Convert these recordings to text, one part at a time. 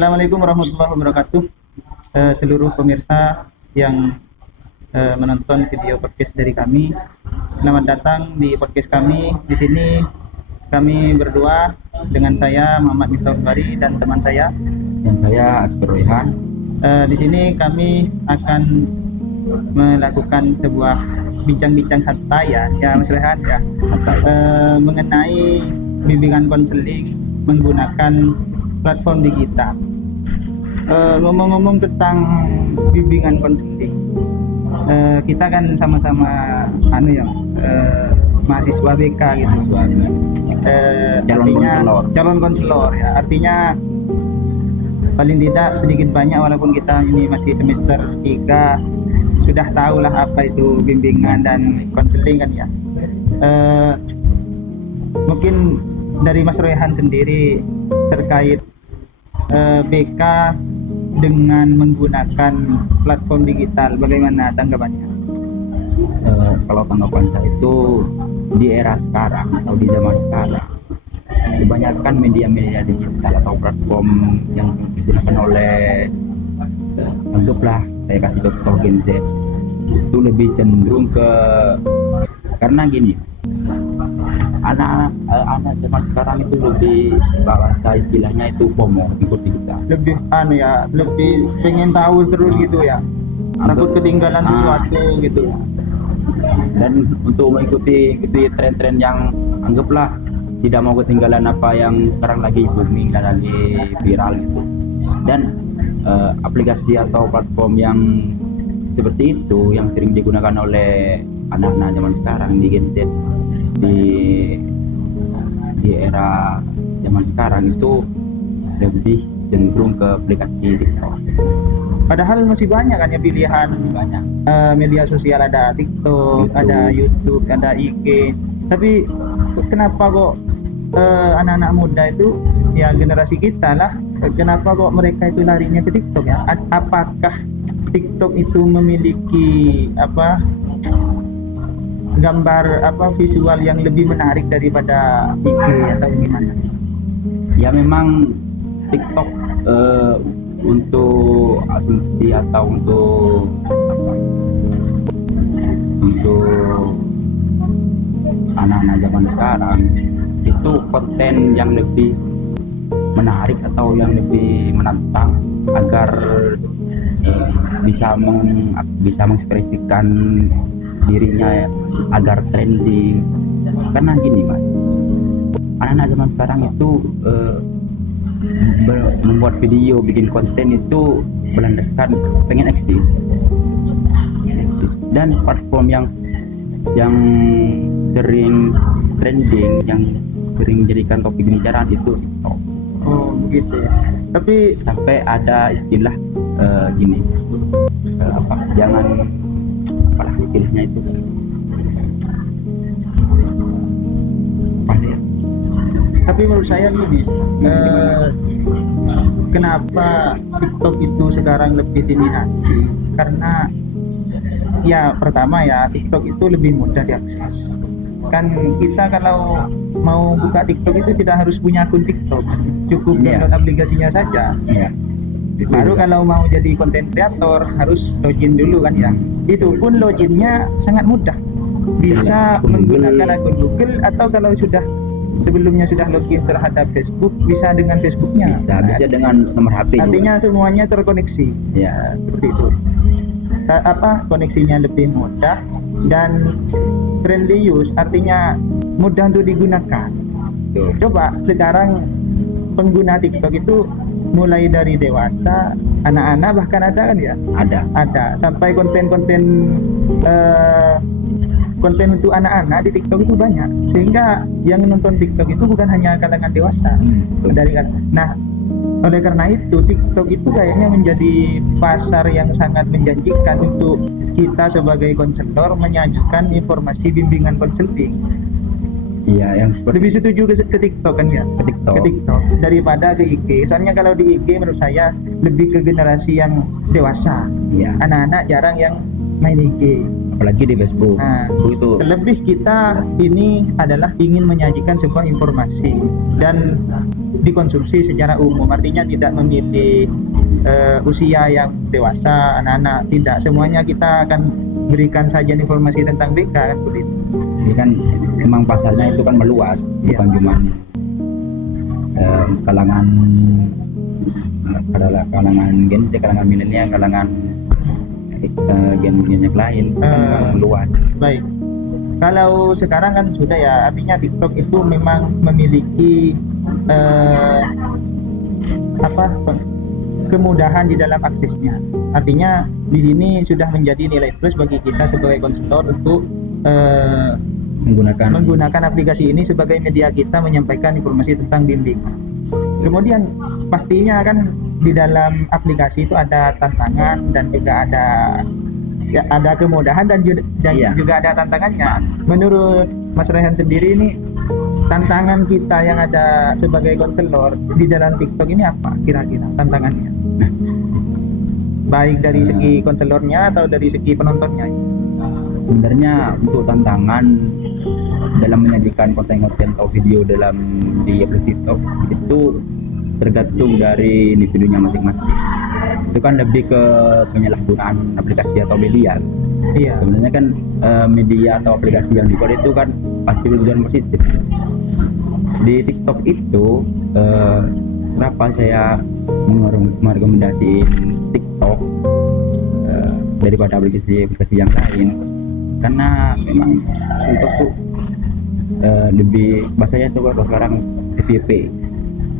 Assalamualaikum warahmatullahi wabarakatuh. Seluruh pemirsa yang menonton video podcast dari kami, selamat datang di podcast kami. Di sini kami berdua dengan saya Muhammad Miftahul Bari dan teman saya Asper Rehan. Di sini kami akan melakukan sebuah bincang-bincang santai ya Mas Rehan ya, mengenai bimbingan konseling menggunakan platform digital. Ngomong-ngomong tentang bimbingan konseling, kita kan sama-sama mahasiswa BK gitu. Artinya calon konselor ya. Artinya paling tidak sedikit banyak walaupun kita ini masih semester 3 sudah tahu lah apa itu bimbingan dan konseling kan ya. Mungkin dari Mas Rehan sendiri terkait BK dengan menggunakan platform digital, bagaimana tanggapannya? Kalau tanggapan saya itu di era sekarang atau di zaman sekarang, kebanyakan media-media digital atau platform yang digunakan oleh anggaplah saya kasih contoh Gen Z itu lebih cenderung karena gini, anak zaman sekarang itu lebih bahasa istilahnya itu FOMO, ikut digital, lebih pengen tahu terus gitu ya, takut ketinggalan sesuatu gitu. Dan untuk mengikuti tren-tren yang anggaplah tidak mau ketinggalan apa yang sekarang lagi booming dan lagi viral gitu. Dan aplikasi atau platform yang seperti itu yang sering digunakan oleh anak-anak zaman sekarang di Gen Z, di era zaman sekarang itu lebih cenderung ke aplikasi TikTok. Padahal masih banyak kan ya pilihan, media sosial, ada TikTok, ada YouTube, ada IG. Tapi kenapa kok anak-anak muda itu ya generasi kita lah, kenapa kok mereka itu larinya ke TikTok ya? Apakah TikTok itu memiliki gambar visual yang lebih menarik daripada IG atau gimana? Ya memang TikTok untuk asumsi atau untuk anak-anak zaman sekarang itu konten yang lebih menarik atau yang lebih menantang agar bisa mengekspresikan dirinya agar trending. Karena gini Mas, anak-anak zaman sekarang itu membuat video, bikin konten itu berlandaskan pengen eksis. Dan platform yang sering trending, yang sering jadikan topik pembicaraan itu TikTok. Oh begitu ya. Tapi sampai ada istilah gini, apalah istilahnya itu, tapi menurut saya gini, kenapa TikTok itu sekarang lebih diminati? Karena ya pertama ya TikTok itu lebih mudah diakses. Kan kita kalau mau buka TikTok itu tidak harus punya akun TikTok, cukup download aplikasinya saja. Baru kalau mau jadi konten kreator harus login dulu kan ya. Itu pun loginnya sangat mudah, bisa menggunakan akun Google, atau kalau sebelumnya sudah login terhadap Facebook, bisa dengan Facebooknya, bisa dengan nomor HP. Artinya semuanya terkoneksi ya, seperti itu. Koneksinya lebih mudah dan friendly use, artinya mudah untuk digunakan. Coba sekarang pengguna TikTok itu mulai dari dewasa, anak-anak, bahkan ada kan ya, ada sampai konten-konten untuk anak-anak di TikTok itu banyak, sehingga yang nonton TikTok itu bukan hanya kalangan dewasa. Oleh karena itu TikTok itu kayaknya menjadi pasar yang sangat menjanjikan untuk kita sebagai konselor menyajikan informasi bimbingan konseling. Iya, yang lebih setuju ke TikTok kan ya, ke TikTok daripada ke IG. Soalnya kalau di IG menurut saya lebih ke generasi yang dewasa. Anak-anak jarang yang main IG. apalagi di Facebook. Nah, Itu terlebih kita ini adalah ingin menyajikan sebuah informasi dan dikonsumsi secara umum, artinya tidak memilih usia yang dewasa, anak-anak, tidak, semuanya kita akan berikan saja informasi tentang BK kan seperti itu. ini kan memang pasarnya itu kan meluas, bukan cuma kalangan adalah kalangan Gen Z, kalangan milenial, kalangan gen yang lain, kan memang meluas. Baik. Kalau sekarang kan sudah ya, artinya TikTok itu memang memiliki kemudahan di dalam aksesnya. Artinya di sini sudah menjadi nilai plus bagi kita sebagai konselor untuk menggunakan aplikasi ini sebagai media kita menyampaikan informasi tentang bimbingan. Kemudian pastinya kan di dalam aplikasi itu ada tantangan dan juga ada kemudahan dan juga ada tantangannya. Menurut Mas Rehan sendiri ini, tantangan kita yang ada sebagai konselor di dalam TikTok ini apa kira-kira tantangannya? Baik dari segi konselornya atau dari segi penontonnya? Sebenarnya untuk tantangan dalam menyajikan konten-konten atau video di aplikasi TikTok itu tergantung dari individunya masing-masing. Itu kan lebih ke penyalahgunaan aplikasi atau media. Iya. Sebenarnya kan media atau aplikasi yang dibuat itu kan pasti bertujuan positif. Di TikTok itu kenapa saya merekomendasiin TikTok daripada aplikasi yang lain, karena memang TikTok tuh lebih bahasanya tuh kalau sekarang PVP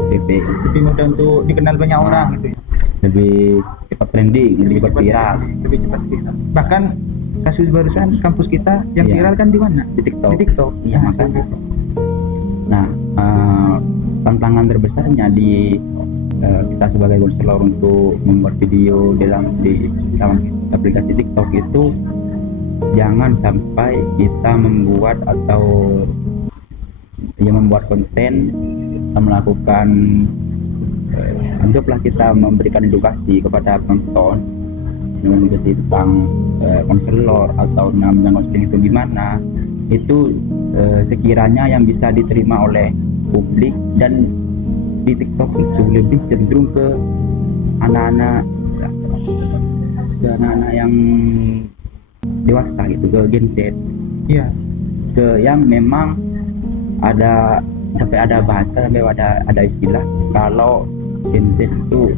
Lebih mudah untuk dikenal banyak orang gitu ya. lebih cepat trending, lebih cepat viral. Lebih cepat viral. Bahkan kasus barusan kampus kita yang Iya. viral kan di mana? Di TikTok. Di TikTok. Iya, makanya. Nah, tantangan terbesarnya di kita sebagai konselor untuk membuat video di dalam aplikasi TikTok itu jangan sampai kita membuat konten atau melakukan anggaplah kita memberikan edukasi kepada penonton dengan edukasi tentang konselor atau namanya konseling itu gimana, itu sekiranya yang bisa diterima oleh publik. Dan di TikTok itu lebih cenderung ke anak-anak yang dewasa gitu, ke Gen Z. Iya. Ke yang memang sampai ada bahasa, sampai ada istilah kalau Gen Z itu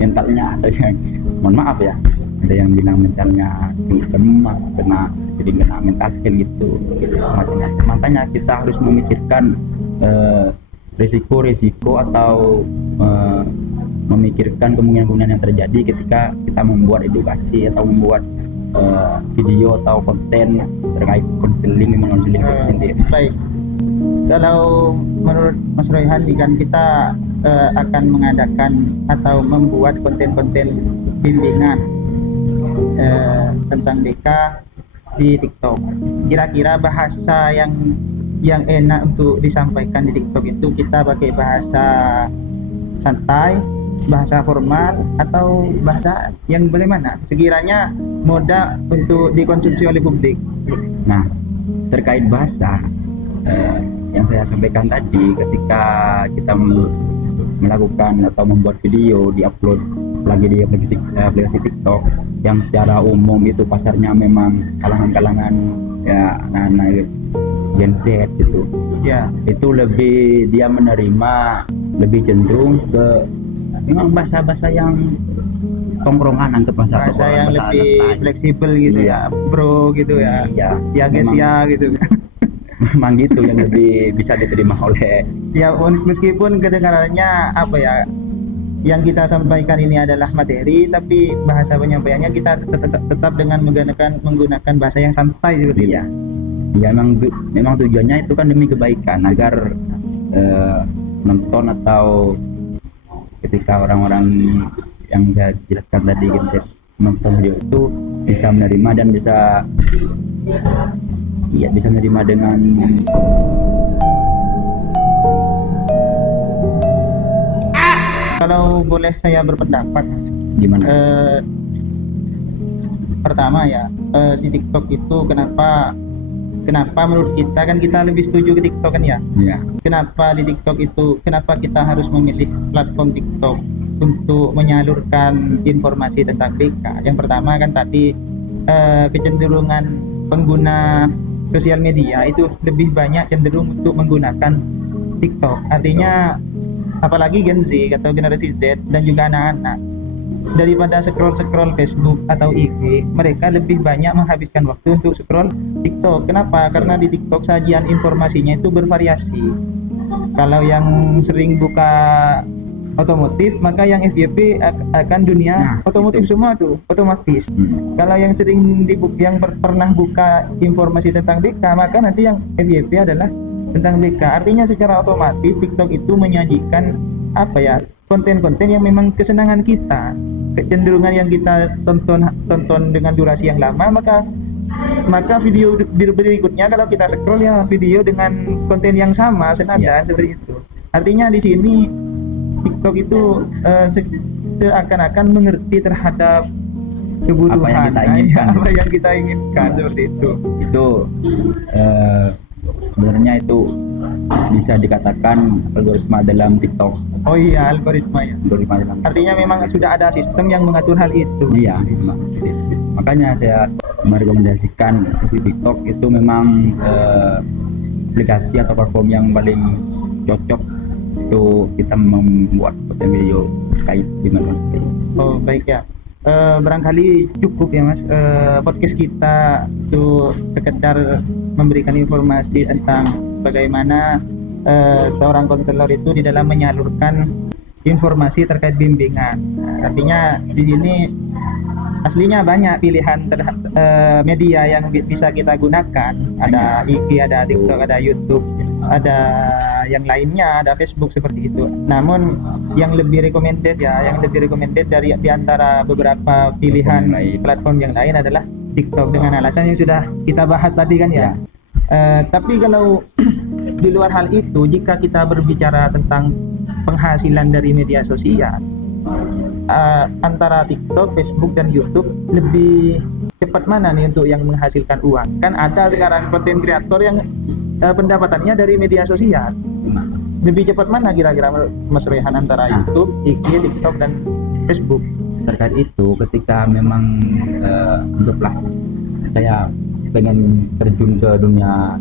mentalnya ada yang, mohon maaf ya, ada yang bilang mentalnya lemah, kena mental health gitu macamnya. Makanya kita harus memikirkan risiko atau memikirkan kemungkinan yang terjadi ketika kita membuat edukasi atau membuat video atau konten terkait konseling itu sendiri. Baik. Kalau menurut Mas Royhan kan kita akan mengadakan atau membuat konten-konten bimbingan tentang BK di TikTok. Kira-kira bahasa yang enak untuk disampaikan di TikTok itu kita pakai bahasa santai, bahasa formal, atau bahasa yang bagaimana? Sekiranya mudah untuk dikonsumsi oleh publik. Nah, terkait bahasa yang saya sampaikan tadi, ketika kita melakukan atau membuat video diupload lagi di aplikasi TikTok yang secara umum itu pasarnya memang kalangan ya anak-anak Gen Z gitu Ya. Itu dia menerima lebih cenderung ke memang bahasa yang tongkrongan, anggap bahasa yang lebih santai. fleksibel gitu. Iya. Ya, bro gitu ya. Iya, Ya guys memang- ya gitu. memang gitu yang lebih bisa diterima oleh Ya meskipun kedengarannya apa ya, yang kita sampaikan ini adalah materi, tapi bahasa penyampaiannya kita tetap dengan menggunakan bahasa yang santai seperti itu. iya. Ya memang tujuannya itu kan demi kebaikan, agar nonton atau ketika orang-orang yang saya jelaskan tadi nonton video itu bisa menerima dan bisa menerima dengan Kalau boleh saya berpendapat, gimana? pertama ya, di TikTok itu kenapa menurut kita kan kita lebih setuju ke TikTok kan ya. Iya. Kenapa di TikTok itu, kenapa kita harus memilih platform TikTok untuk menyalurkan informasi tentang BK? Yang pertama kan tadi kecenderungan pengguna sosial media itu lebih banyak cenderung untuk menggunakan TikTok. Artinya apalagi Gen Z atau generasi Z dan juga anak-anak, daripada scroll Facebook atau IG, mereka lebih banyak menghabiskan waktu untuk scroll TikTok. Kenapa? Karena di TikTok sajian informasinya itu bervariasi. Kalau yang sering buka otomotif, maka yang FYP akan dunia otomotif semua tuh otomatis. Kalau yang sering pernah buka informasi tentang BK, maka nanti yang FYP adalah tentang BK. Artinya secara otomatis TikTok itu menyajikan konten-konten yang memang kesenangan kita, kecenderungan yang kita tonton dengan durasi yang lama, maka video berikutnya kalau kita scroll ya video dengan konten yang sama senada seperti itu. Artinya di sini TikTok itu seakan-akan mengerti terhadap kebutuhan apa yang kita inginkan seperti itu. Itu sebenarnya itu bisa dikatakan algoritma dalam TikTok. Oh iya, algoritma ya. Artinya memang sudah ada sistem yang mengatur hal itu. Iya, makanya saya merekomendasikan si TikTok itu memang aplikasi atau platform yang paling cocok untuk kita membuat konten video terkait dengan ini. Oh baik ya. Barangkali cukup ya Mas, podcast kita itu sekedar memberikan informasi tentang bagaimana seorang konselor itu di dalam menyalurkan informasi terkait bimbingan. Artinya di sini aslinya banyak pilihan media yang bisa kita gunakan. Ada IG, ada TikTok, ada YouTube, ada yang lainnya, ada Facebook seperti itu. Namun yang lebih recommended dari di antara beberapa pilihan platform yang lain adalah TikTok, dengan alasan yang sudah kita bahas tadi kan ya. Tapi kalau di luar hal itu, jika kita berbicara tentang penghasilan dari media sosial, antara TikTok, Facebook, dan YouTube, lebih cepat mana nih untuk yang menghasilkan uang? Kan ada sekarang konten kreator yang pendapatannya dari media sosial. Lebih cepat mana kira-kira Mas Rehan antara YouTube, IG, TikTok, dan Facebook? Terkait itu, ketika memang anggaplah saya pengen terjun ke dunia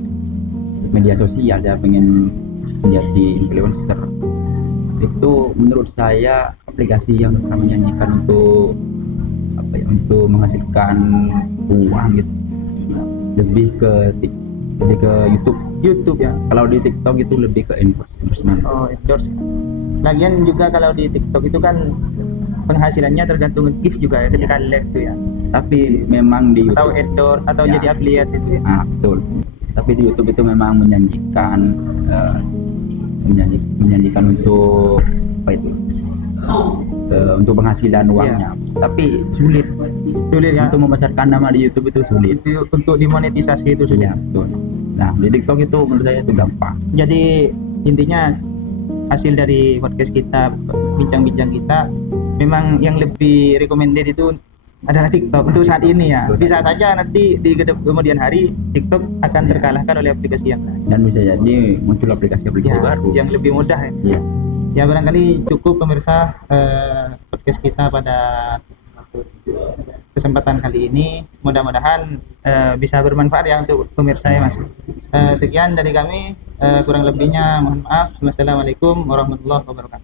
media sosial, saya pengen menjadi influencer, itu menurut saya aplikasi yang sangat menjanjikan untuk menghasilkan uang gitu lebih ke YouTube ya. Kalau di TikTok itu lebih ke endorsement. Oh, endorse. Lagian juga kalau di TikTok itu kan penghasilannya tergantung gift juga ya, ketika live itu ya. Tapi memang di YouTube atau endorse atau jadi affiliate itu ya. Betul. Tapi di YouTube itu memang menjanjikan untuk untuk penghasilan uangnya. Tapi sulit ya. Untuk membesarkan nama di YouTube itu sulit. Untuk dimonetisasi itu sulit. Ya, betul. Nah, di TikTok itu menurut saya itu gampang. Jadi intinya hasil dari podcast kita, bincang-bincang kita, memang yang lebih recommended itu adalah TikTok untuk saat ini ya. Bisa saja nanti di kemudian hari TikTok akan terkalahkan oleh aplikasi yang lain. Dan bisa jadi muncul aplikasi-aplikasi baru yang lebih mudah ya. Ya barangkali cukup pemirsa podcast kita pada kesempatan kali ini. Mudah-mudahan bisa bermanfaat ya untuk pemirsa ya Mas. Sekian dari kami, kurang lebihnya mohon maaf. Wassalamualaikum warahmatullahi wabarakatuh.